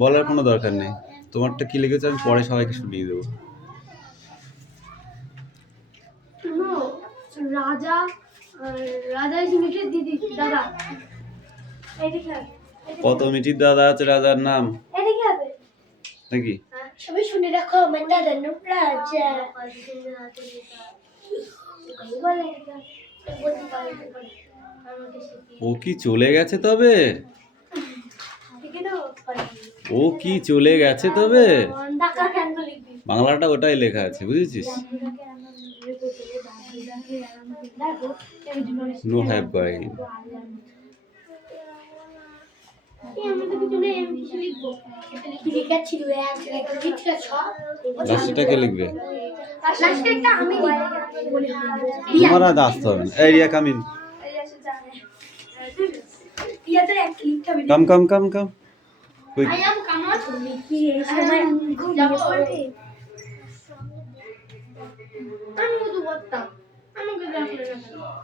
বলার কোনো দরকার নেই, তোমারটা কি লিখেছো আমি পরে সবাইকে শুনিয়ে দেবো। রাজা রাজা মিঠির দিদি দাদা। কত মিঠির দাদা আছে রাজার নাম নাকি? সবাই শুনে রাখো, আমার দাদার নাম রাজা। ও কি চলে গেছে তবে? ও কি চলে গেছে তবে? বাংলাটা ওটাই লেখা আছে, বুঝেছিস? No have gain. লাস্টটা লিখবে? তোমার আর আসতে হবে না। এই Riya come in. Come come come come. Quick.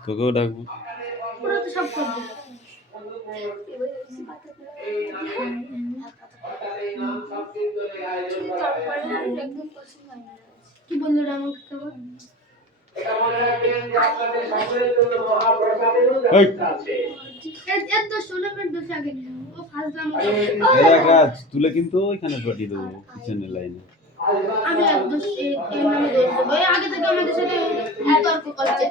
তোকেও ডাকবো। কি বললো আমাকে খবর? তুলে কিন্তু ওইখানে পাঠিয়ে দেবো কিচেনের লাইনে। আমি আগে থেকে আমাদের সাথে তর্ক করছে।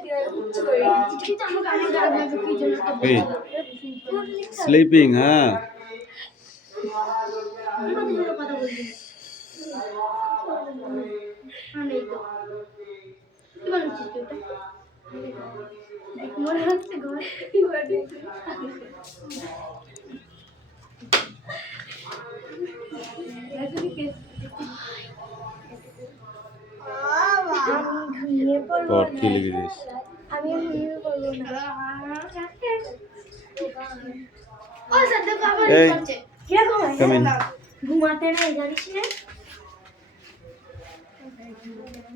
স্লিপিং, হ্যাঁ মনে হচ্ছে ঘর কি লিখেছিস? আমি ঘুমিয়ে পড়বো না। ও স্যার দেখো আবার করছে। কিরকম হয়? ঘুমাতে না জানিস না?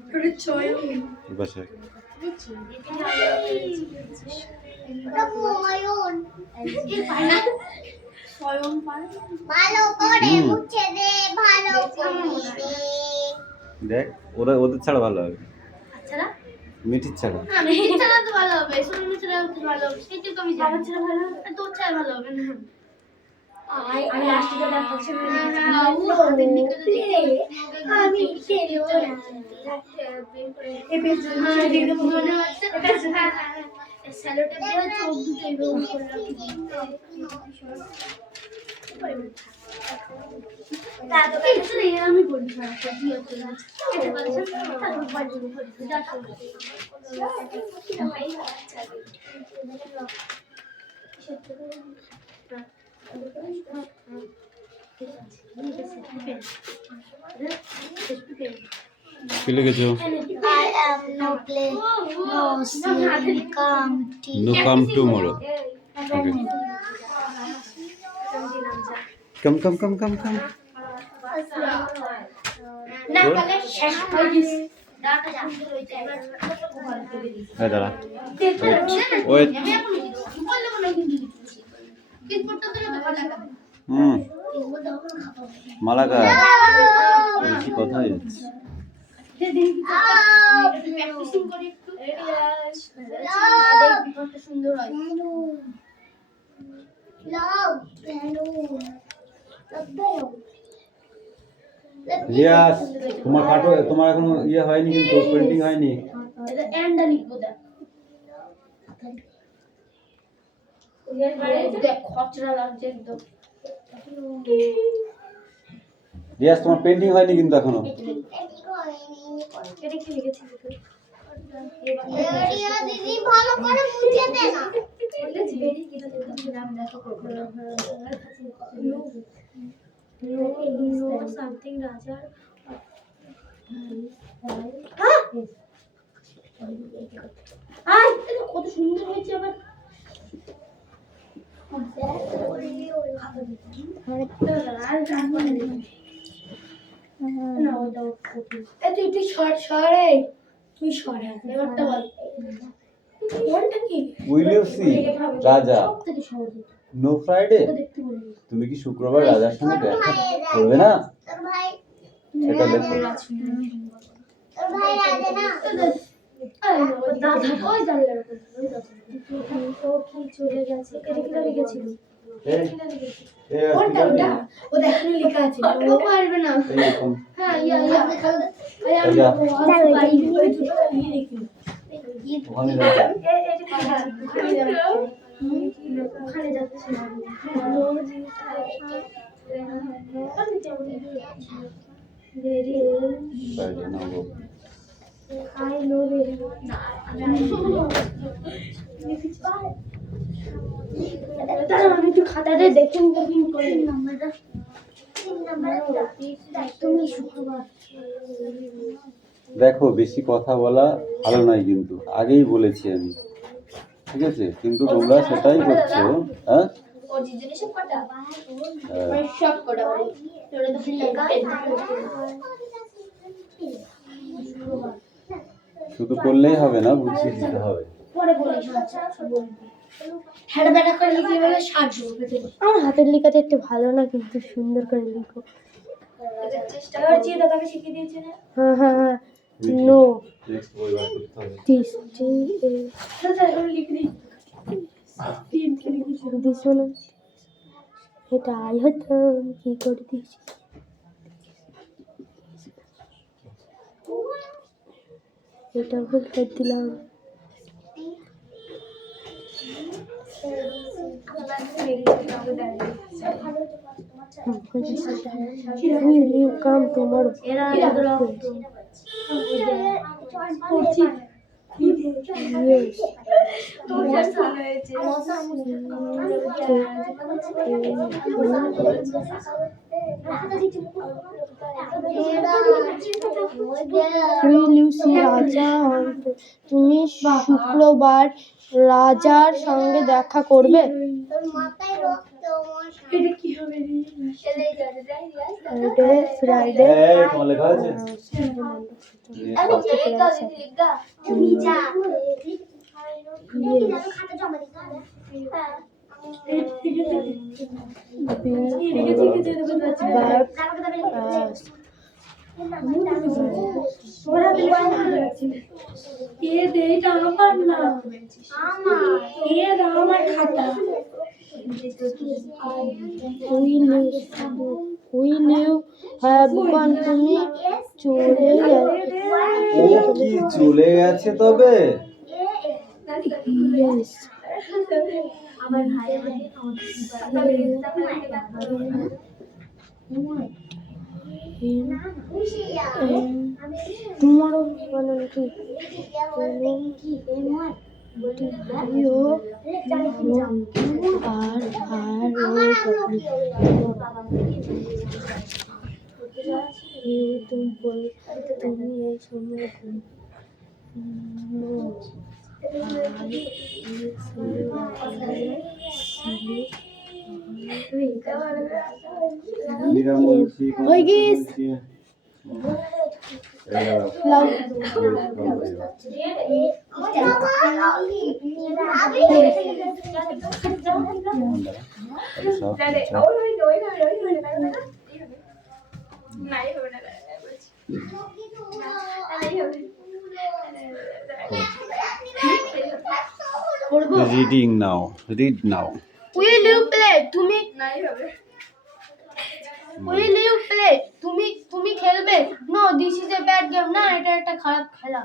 তোর ছয় বসে। ওটা ময়ূর। এই পায়না স্বয়ং পায়। ভালো করে মুছে দে, ভালো করে দে। দেখ ওদের ছাড়া ভালো হবে। আচ্ছা না? মিঠির ছাড়া। হ্যাঁ মিঠির ছাড়া তো ভালো হবে, সুমি ছাড়া তো ভালো হবে। সেটাই তো আমি জানি। আমার ছাড়া ভালো হবে? তোর ছাড়া ভালো হবে না। আমি লাস্টে যেটা করছি আমি খেলবো না। এই পেজ দিয়ে দেবো মনে হচ্ছে। স্যালোটা দিয়ে চোখ দুটো এভাবে করে রাখি। দাদু কিছু নেই, আমি বলি না কি হচ্ছে না এটা বলছ তারপর বাড়ি করে যা করব এটা ভাই আচ্ছা কি লিখেছো? I am no play no see come tomorrow. Okay. Come. না কালে শেষ হয়ে গেছে ডাটা জানতে হইছে এবার এই দাঁড়া ওই আমি এখন বললে বলে কিন্তু দিচ্ছি কিন্তু পড়তে তো মালাকা মালাকা বেশি কথা হচ্ছে প্র্যাকটিসিং করে একটু দেখবি সুন্দর হয় লাভ রিয়াজ তোমার এখনো ইয়ে হয়নি, কিন্তু পেন্টিং হয়নি। এটা এন্ডা লিখবো দেখ দেখ খচরা লাগছে একদম। রিয়াজ তোমার পেন্টিং হয়নি কিন্তু এখনো। এটা কি লিখেছিস তুই? রিয়া দিদি ভালো করে মুছে দে না। বলেছি বেরি কি তো নাম দেখো করব no something raja আই এটা কত সুন্দর হয়েছে আবার তুই সরে তুই সরে এবারটা বল কোনটা কি উইল ইউ সি রাজা সব থেকে সহজ নো ফ্রাইডে? দেখতে বলি তুমি কি শুক্রবার রাজার সঙ্গে দেখা করবে না? এটা দেখো। চলে গেছে এটা কি লিখেছিল এই, এই কোনটা ওটা ও দেখো লেখা আছে ও পারবে না এইরকম। হ্যাঁ ইয়া এই যা, ওখানে যাও। ওখানে যাচ্ছে ফ্রাইডে না গো। I know very আমি একটু খাতাটা দেখুন করে নাম্বারটা তুমি শুক্রবার দেখো, বেশি কথা বলা ভালো নয় কিন্তু, আগেই বলেছি আমি, ঠিক আছে? কিন্তু তোমরা সেটাই করছো। হ্যাঁ, হ্যাঁ। সব কটা তোরা তো শুধু করলেই হবে না, বুঝিয়ে দিতে হবে। পরে বলি হেডব্যাটা করে লিখে বলে 60 আমার হাতের লেখাটা একটু ভালো না কিন্তু সুন্দর করে লিখো চেষ্টা করছি দাদা আমি শিখিয়ে দিয়েছি না হ্যাঁ হ্যাঁ হ্যাঁ নো নেক্সট বই বার করতে হবে। দিস দাদা আমি লিখে দিই তিন লিখে দিস না এটা আই হতো কি করে দিয়েছি এটা ভুল করে দিলাম Will you come tomorrow? Yes. Will you see রাজা? তুমি শুক্রবার রাজার সঙ্গে দেখা করবে? ফ্রাইডে এই, তোমার লেখা আছে? Will you have fun? তুমি চলে ও কি চলে গেছে তবে? Yes. Tomorrow মানে কি? তুমি এই সময় হয়ে গেছে reading now, read now. Will you play? তুমি Will you play? তুমি খেলবে? No, this is a bad game. না, এটা একটা খারাপ খেলা।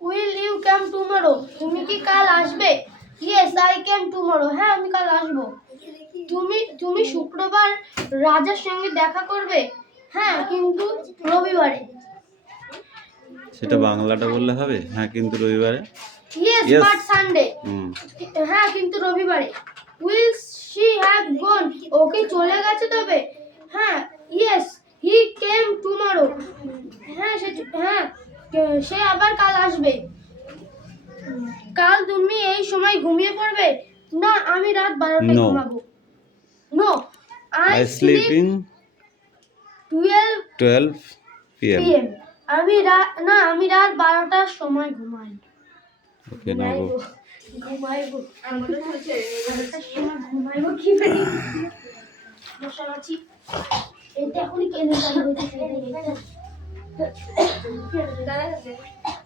Will you come tomorrow? তুমি কি কাল আসবে? Yes, I come tomorrow. হ্যাঁ, আমি কাল আসবো। তুমি শুক্রবার রাজার সঙ্গে দেখা করবে? হ্যাঁ, কিন্তু রবিবারে। সেটা বাংলাটা বললে হবে? হ্যাঁ, কিন্তু রবিবারে। Yes, Yes. but Sunday. হ্যাঁ, কিন্তু রবিবারে। Will she have gone? ওকে চলে গেছে তবে? হ্যাঁ, yes, he came tomorrow. হ্যাঁ, সে আবার কাল আসবে। কাল তুমি এই সময় ঘুমিয়ে পড়বে? না, আমি রাত 12টায় No. ঘুমাবো। No, I I sleep in 12 PM. PM. আমি রাত 12টার সময় ঘুমাই। Okay, now go. ঘুমাইবো ঘুমাইবো কি পারি মশামাছি এটা এখনই কেন চালু হয়েছে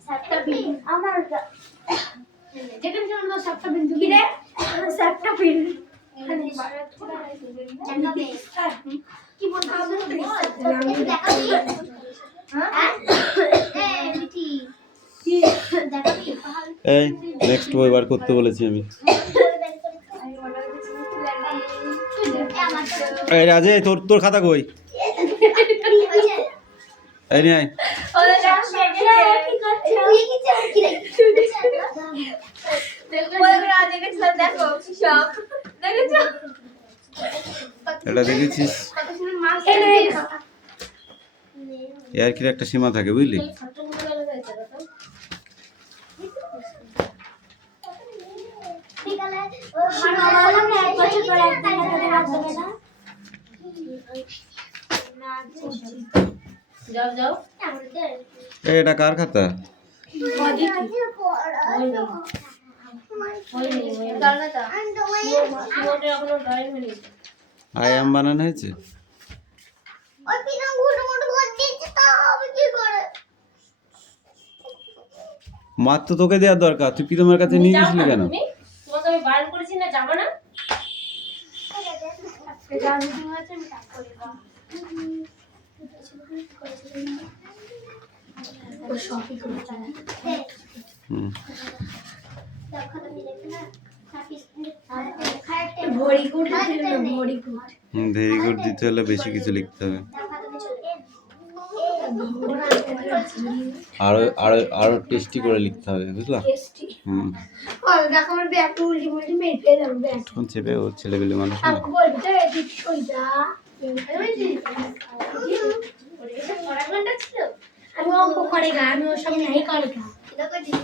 সাতটা বিল আমার যেখানে আমরা সাতটা বিল কি রে সাতটা বিল কি বলছো আমি দেখাবি হ্যাঁ এই মিঠি কি দেখাবি এই নেক্সট বই বার করতে বলেছি আমি। এই রাজে তোর তোর খাতা কই? এই নিয়ে আয়। এটা দেখেছিস এর কি একটা সীমা থাকে বুঝলি? এটা কার খাতা? আয়াম বানানো হয়েছে। মার তো তোকে দেওয়ার দরকার, তুই প্রীতমের কাছে নিয়ে গেছিলি কেন? তোমাকে আমি বারণ করেছি না, যাবো না। হুম। ভেরি গুড দিতে হলে বেশি কিছু লিখতে হবে, আরো আরো আরো টেস্টি করে লিখতে হবে, বুঝলা? হুম। তখন চেপে ও ছেলেবেলে মানুষ না। আমি অঙ্ক করে গা, আমি ওর সামনে নাই করে গা।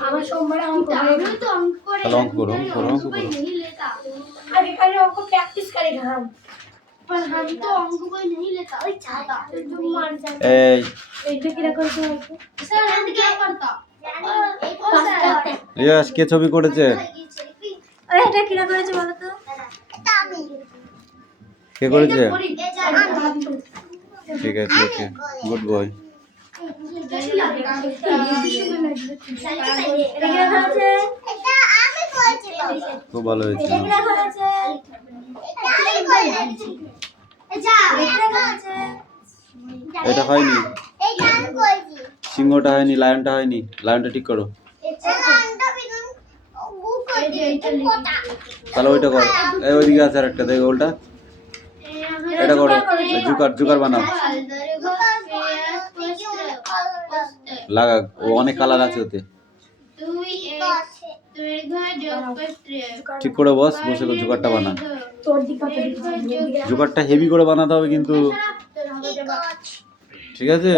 আমার সোমবার অঙ্ক হয় না। তাহলে অঙ্ক করো, অঙ্ক করো, অঙ্ক করো। আগে খালি অঙ্ক প্র্যাকটিস করে গা। पर हम तो अंक कोई नहीं लेता ओए चाहता जो मार जाता এই এইটা কি করতে হবে স্যার আমি কি করতা রিয়াজ কে ছবি করেছে? ওই এটা কি করেছে বলো তো? এটা আমি। কে করেছে? ঠিক আছে, ওকে, গুড বয়। খুব ভালো হয়েছে। এটা হয়নি, সিংহটা হয়নি, লায়নটা হয়নি, লায়নটা ঠিক করো। তাহলে ওইটা করো, এই ওইদিকে আছে আরেকটা, দেখো ওলটা, এটা করো, জুকার জুকার বানাও, লাগা, ও অনেক কালার আছে ওতে, ঠিক করে বস, বসে জুকারটা বানা। জুকারটা হেভি করে বানাতে হবে কিন্তু, ঠিক আছে?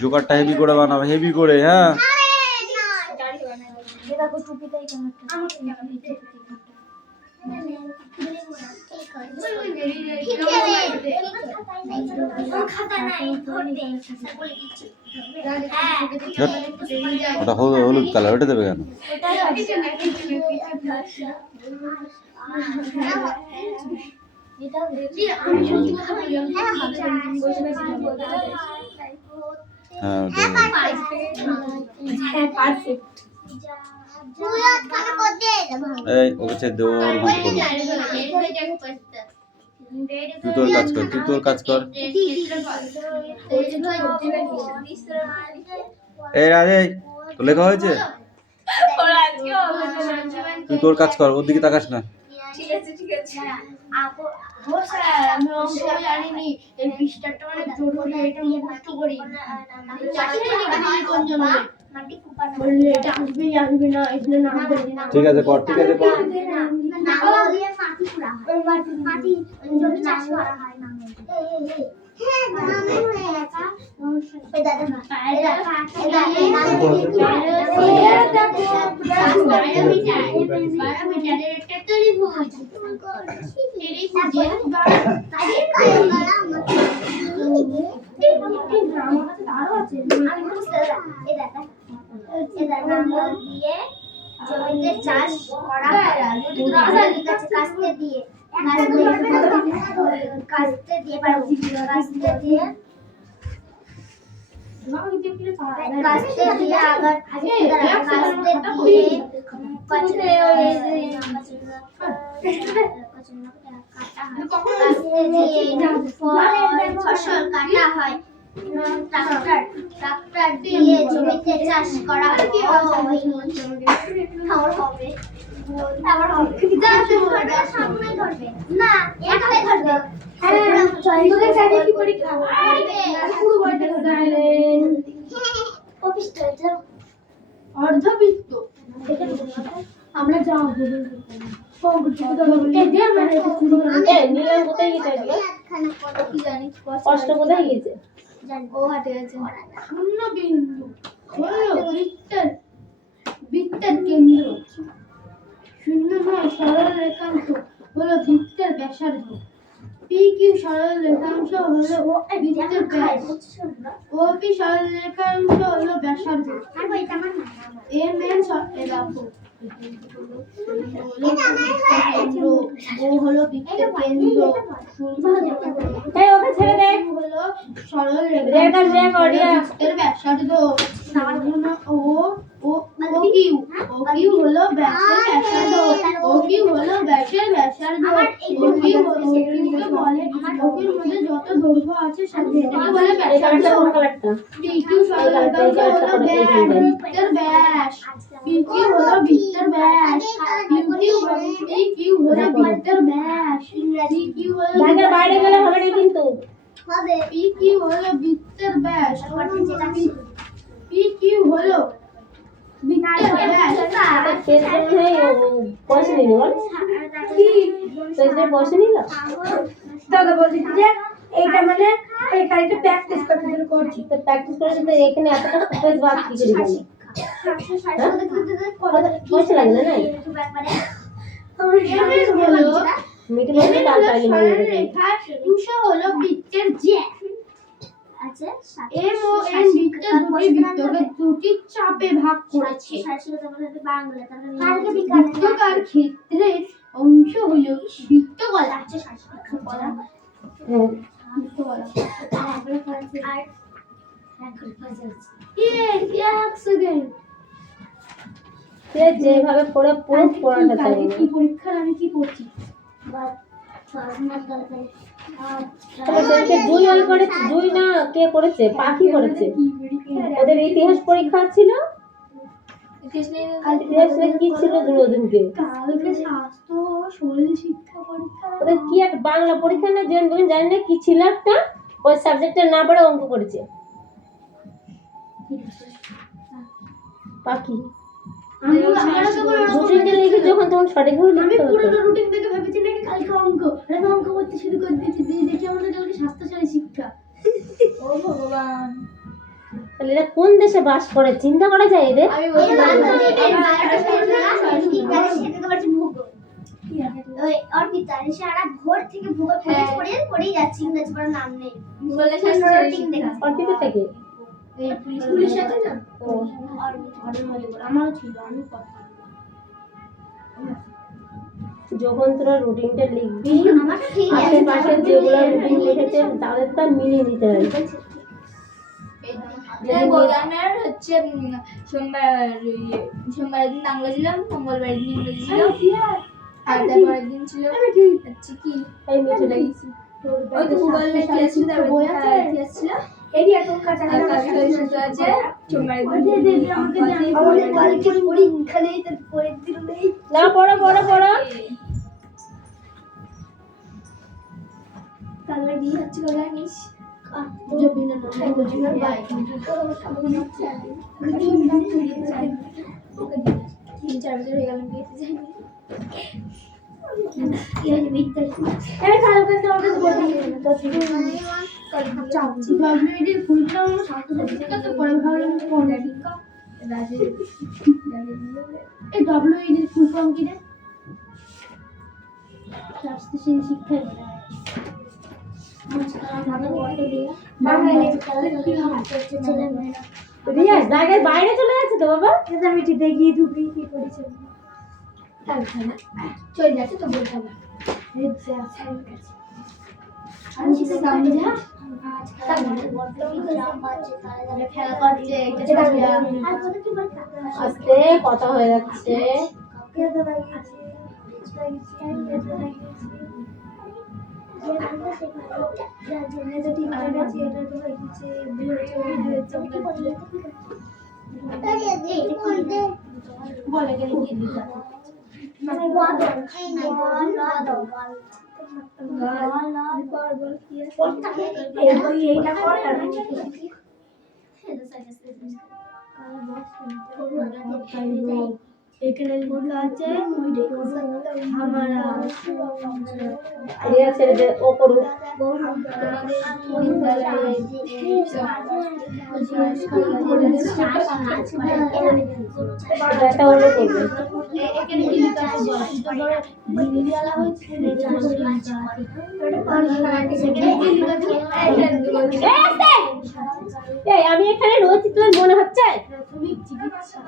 জুকারটা হেভি করে বানাবে, হেভি করে, হ্যাঁ। ওটা হলুদ কালার, ওটা দেবে কেন? হ্যাঁ এই ওকে ছেড়ে দে, ওর মতো করো। তুই তোর কাজ কর, তুই তোর কাজ কর। এই রাজে তো লেখা হয়েছে, তুই তোর কাজ কর, ওর দিকে তাকাস না। ঠিক আছে, ঠিক আছে। ও স্যার আমি অঙ্ক জানিনি, এই পৃষ্ঠাটা অনেক জরুরি, এটা মুখস্থ করি। বললে এটা আসবে আসবে না, এগুলো না আসবে না। ঠিক আছে কর, ঠিক আছে কর। আরো আছে লাঙল দিয়ে জমিতে চাষ করা হয়। কাস্তে দিয়ে কাস্তে দিয়ে ফসল কাটা হয়। ট্রাক্টর দিয়ে জমিতে চাষ করা হয়। সামনে ধরবে না, একটাই ধরবে। অর্ধবৃত্ত আমরা যাও নিলাম কোথায় গেছে আজকে? কষ্ট কোথায় গেছে? শূন্য বিন্দু হলো বৃত্তের কেন্দ্র। শূন্য নয় সরল রেখাংশ হলো বৃত্তের ব্যাসার্ধ। পি কিউ সরল রেখাংশ হলো বৃত্তের ব্যাস। ও পি সরল রেখাংশ হলো ব্যাসার্ধ। এম এন রাখো। ও হলো বৃত্তের কেন্দ্র। এই ওকে ছেড়ে দে। হলো সরল রেখা বৃত্তের ব্যাসার্ধ। ও কিউ হলো ব্যাসের ব্যাসার্ধ। ও কিউ হলো ব্যাসের ব্যাসার্ধ। ও কিউ বলে ওকির মধ্যে যত দৈর্ঘ্য আছে সেটাকে বলে ব্যাসার্ধ। পি কিউ সরল রেখাংশ হলো বৃত্তের ব্যাস। পি কিউ হলো বৃত্তের ব্যাস। পি কিউ হলো বৃত্তের ব্যাস। পি কিউ হলো ঢাকার বাইরে গেলে হবে না কিন্তু। পি কিউ হলো বৃত্তের ব্যাস। পি কিউ হলো বৃত্তের ব্যাস। পয়সা নিল বল, পয়সা নিল। দাদা বলছি যে এইটা মানে এই কাজটা প্র্যাকটিস করছি। তো প্র্যাকটিস করে তো এখানে এতটা ফুটেজ ভাব কি করে গেল? পয়সা লাগবে না? মিটিং এ তার পাইলে মাইনে দেবে। রেখা হলো বৃত্তের জ্যা। এম ও এন বৃত্তের দুটি চাপে ভাগ করেছে। বৃত্তাকার ক্ষেত্রের অংশ হলো বৃত্তকলা। এক সেকেন্ড। যেভাবে পড়ে পুরো পড়াটা চাই। কি পরীক্ষার আমি কি পড়ছি? দুই ওই করেছে, দুই না কে করেছে? পাখি করেছে। ওদের ইতিহাস পরীক্ষা ছিল। ইতিহাসে কি ছিল দুদিনকে? কালকে স্বাস্থ্য শরীর শিক্ষা পরীক্ষা। ওদের কি একটা বাংলা পরীক্ষা না যে দুদিন জানি না কি ছিল একটা, ওই সাবজেক্টটা না পড়ে অঙ্ক করেছে। পাখি রুটিনটা লিখে যখন তখন সঠিকভাবে আমি লিখতে পুরো হতো। রুটিন থেকে ভেবেছি নাকি কালকে অঙ্ক, আমি অঙ্ক করতে শুরু করে দিয়েছি। দেখি আমাদের কালকে স্বাস্থ্যশালী শিক্ষা। ও ভগবান, তাহলে এরা কোন দেশে বাস করে চিন্তা করা যায় এদের? আমি বলছি ভোর থেকে ভূগোল পড়েই যাচ্ছি, ইংরেজি পড়ার নাম নেই। অর্পিতা থেকে পুলিশ আছে না, আমারও ছিল। আমি যখন তোরা রুটিনটা লিখবি আশেপাশে যেগুলো রুটিন লিখেছে তাদের তো মিলিয়ে নিতে হবে। আমার হচ্ছে সোমবার দিন বাংলা ছিলাম, মঙ্গলবার দিন ইংরেজি ছিল, আর তারপরের দিন ছিল হচ্ছে কি চলে গেছি। ওই তো ভূগোলের ক্লাস ছিল, তারপর ইতিহাস ছিল। না পড়ো পড়ো পড়ো। কালার বিয়ে হচ্ছে কবে জানিস? তিন চার বছর হয়ে গেল বিয়েতে যাইনি। রিয়া জায়গায় বাইরে চলে যাচ্ছে তো বাবা। আমি ঠিক দেখিয়ে ঢুকি কি করেছে চলে যাচ্ছে তো বলতে হবে আস্তে কথা হয়ে যাচ্ছে। বলে গেলে কি দিতে এখানে লেখা আছে রিয়া ছেড়ে দে, ও করুক। এটা হলো করবে। এখানে কি লেখা আছে বল দিদিওয়ালা হচ্ছে এই আমি এখানে রয়েছি তোর মনে হচ্ছে প্রাথমিক চিকিৎসা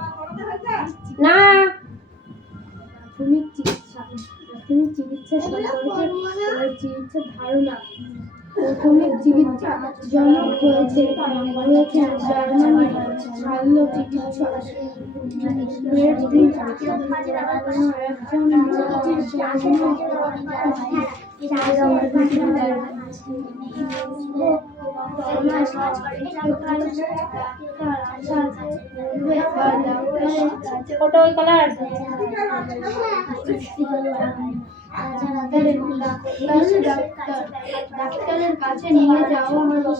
না? প্রাথমিক চিকিৎসা সম্পর্কে চিকিৎসার ধারণা প্রাথমিক চিকিৎসা জনক হয়েছেন জার্মানি শল্য চিকিৎসক ফটো ওই কালার ডাক্তারের কাছে নিয়ে যাওয়া হলো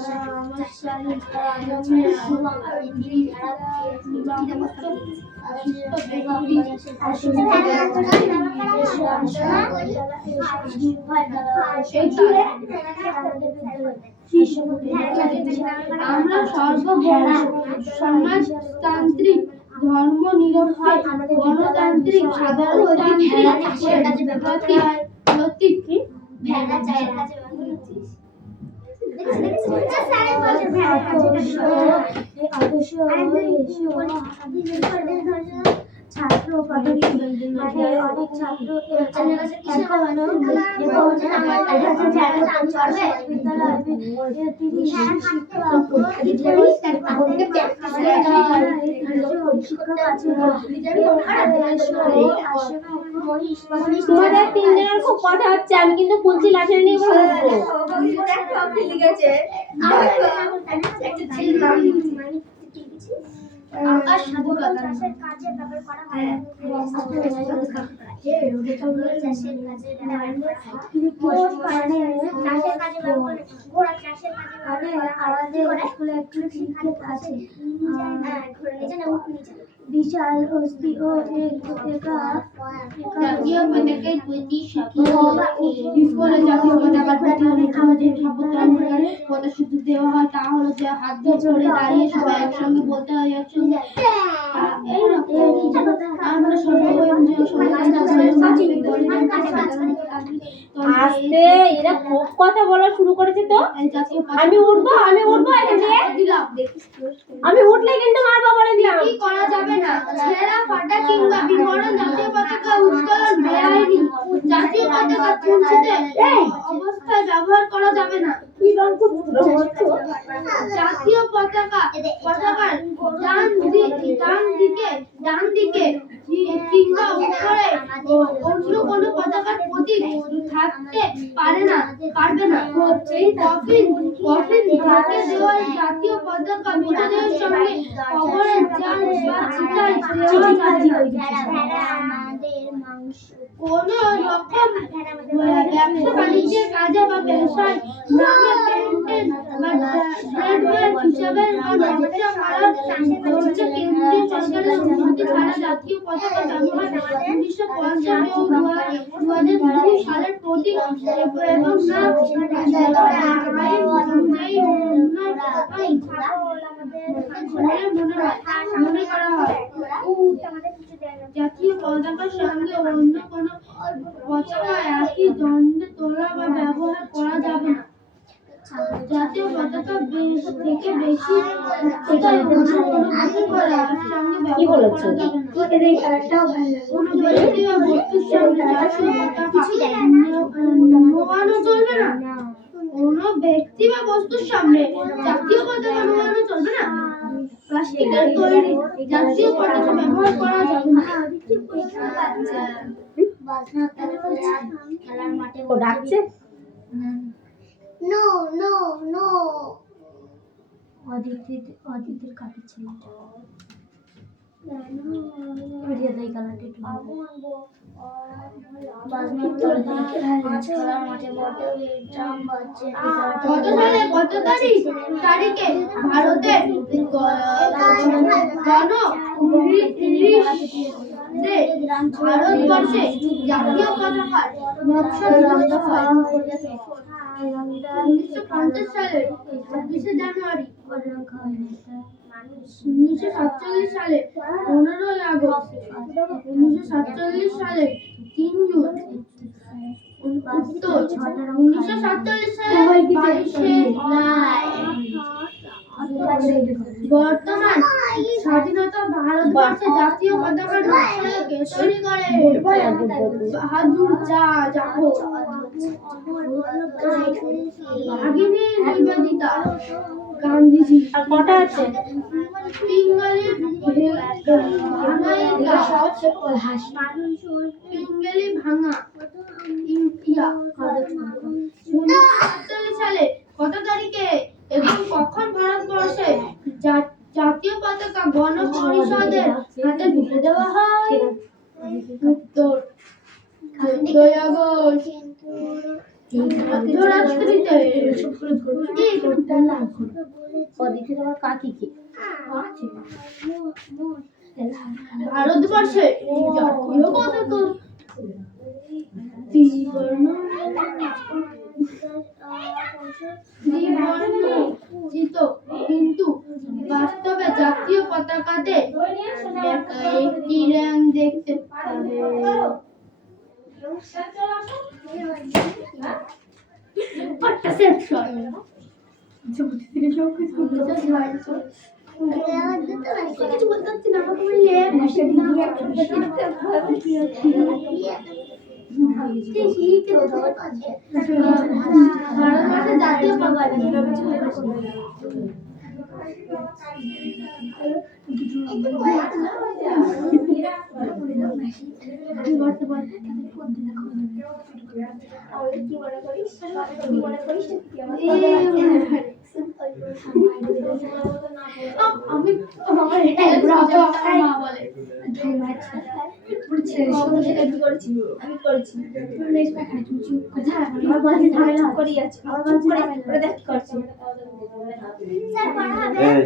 আমরা সমাজতান্ত্রিক ধর্ম নিরপেক্ষ গণতান্ত্রিক সাধারণতান্ত্রিক ছাত্র পদ্ধতি মানে অনেক ছাত্র তোমাদের তিনজনের খুব কথা হচ্ছে, আমি কিন্তু কুঞ্চি লাঠি নিয়ে বলবো। আকাশ সাধুকতা কাজের ব্যাপার করা হয় চাষের কাজে আমাদের স্কুলে একটু শিক্ষক আছে বিশাল অস্থি ও জাতীয় পতাকার প্রতি স্কুলে জাতীয় পতাকার প্রতি আমাদের কত শুধু দেওয়া হয় তা হলো যে হাত দিয়ে চড়ে দাঁড়িয়ে সবাই একসঙ্গে বলতে হয় একসঙ্গে আমরা আস্তে এরা খুব কথা বলা শুরু করেছে তো। আমি উঠবো এখান থেকে, আমি উঠলে কিন্তু মারবো বলে দিলাম। কি করা যাবে না ছেঁড়া ফাটা কিংবা বিবরণ জাতীয় পতাকা উত্তোলন বেআইনি জাতীয় পতাকা কুঞ্চিতে অবস্থায় ব্যবহার করা যাবে না। জাতীয় পতাকার ডান দিকে কিংবা উপরে অন্য কোনো পতাকার প্রতীক থাকতে পারবে না। কফিন ঢাকে দেওয়া জাতীয় পতাকা মৃতদেহের সঙ্গে কবরের চাল বা চিতায় কোন রকম ব্যবসা বাণিজ্যের কাজে বা ব্যবসায় নামে পেটেন্ট বা ট্রেডমার্ক হিসাবে বা ব্যবসা করার জন্য কেন্দ্রীয় সরকারের অনুমতি ছাড়া জাতীয় পতাকা ব্যবহার 1950 ও 2002 সালের প্রতীক এবং না মনে করা হয়। জাতীয় পতাকার সঙ্গে অন্য কোনো পতাকা একই দণ্ডে তোলা বা ব্যবহার করা যাবে না। জাতীয় পতাকা থেকে বেশি কোথায় অনুভূতি করা সামনে কি বলেছো? এই কালারটাও ভালো লাগে। কোনো ব্যক্তি বা বস্তুর সামনে জাতীয় পতাকা নোয়ানো চলবে না। কোনো ব্যক্তি বা বস্তুর সামনে জাতীয় পতাকা নোয়ানো চলবে না। প্লাস্টিকের তৈরি জাতীয় পতাকা ব্যবহার করা যাবে না। খেলার মাঠে ও ডাকছে? নো নো নো অদিতির কাছে ছিল কত সালে কত তারিখে ভারতের ভারতবর্ষে জাতীয় পতাকার নকশা দিবস হয় 1950 সালের 26শে জানুয়ারি, 1947 সালে 15ই আগস্ট, 1947 সালে 3 জুন, 1947 সালে 22শে বর্তমান স্বাধীনতা ভারতবর্ষে জাতীয় পতাকার নকশাকে তৈরি করে বাহাদুর জাফর, ভাগিনী নিবেদিতা, গান্ধীজি। আর কটা আছে? পিঙ্গলি ভাঙা ইয়া 1947 সালে কত তারিখে এবং কখন ভারতবর্ষে জাতীয় পতাকা গণপরিষদের হাতে তুলে দেওয়া হয়? উত্তর 14ই আগস্ট মধ্যরাত্রিতে। অদিতির আবার কাকি কি? ভারতবর্ষে জাতীয় পতাকা ত্রিবর্ণিত, কিন্তু বাস্তবে জাতীয় পতাকাতে একটি রং দেখতে পাবে। কিছু বলতে পারছি না, আমাকে বললে ভারতবর্ষের জাতীয় পতাকা আমি আমার এটা মা বলে আমি করেছি আমার বাড়ি ঝামেলা করেই আছে। আমার বাড়ি করে দেখ কি করছে। স্যার পড়াবে এই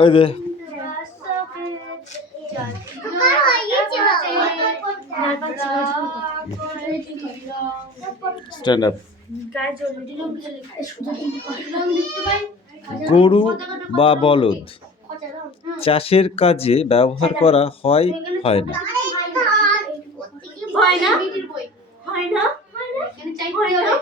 ওই দে স্ট্যান্ড আপ। গরু বা বলদ চাষের কাজে ব্যবহার করা হয় হয় না? হয় না? হয় না? হয় না?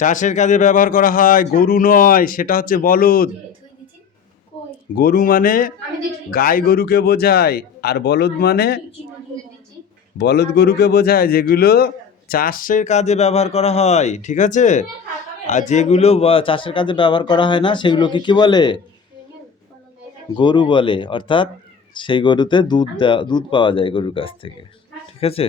চাষের কাজে ব্যবহার করা হয়, গরু নয়, সেটা হচ্ছে বলদ। গরু মানে গাই গরুকে বোঝায়, আর বলদ মানে বলদ গরুকে বোঝায় যেগুলো চাষের কাজে ব্যবহার করা হয়, ঠিক আছে? আর যেগুলো চাষের কাজে ব্যবহার করা হয় না সেগুলোকে কি বলে? গরু বলে। অর্থাৎ সেই গরুতে দুধ পাওয়া যায় গরুর কাছ থেকে, ঠিক আছে?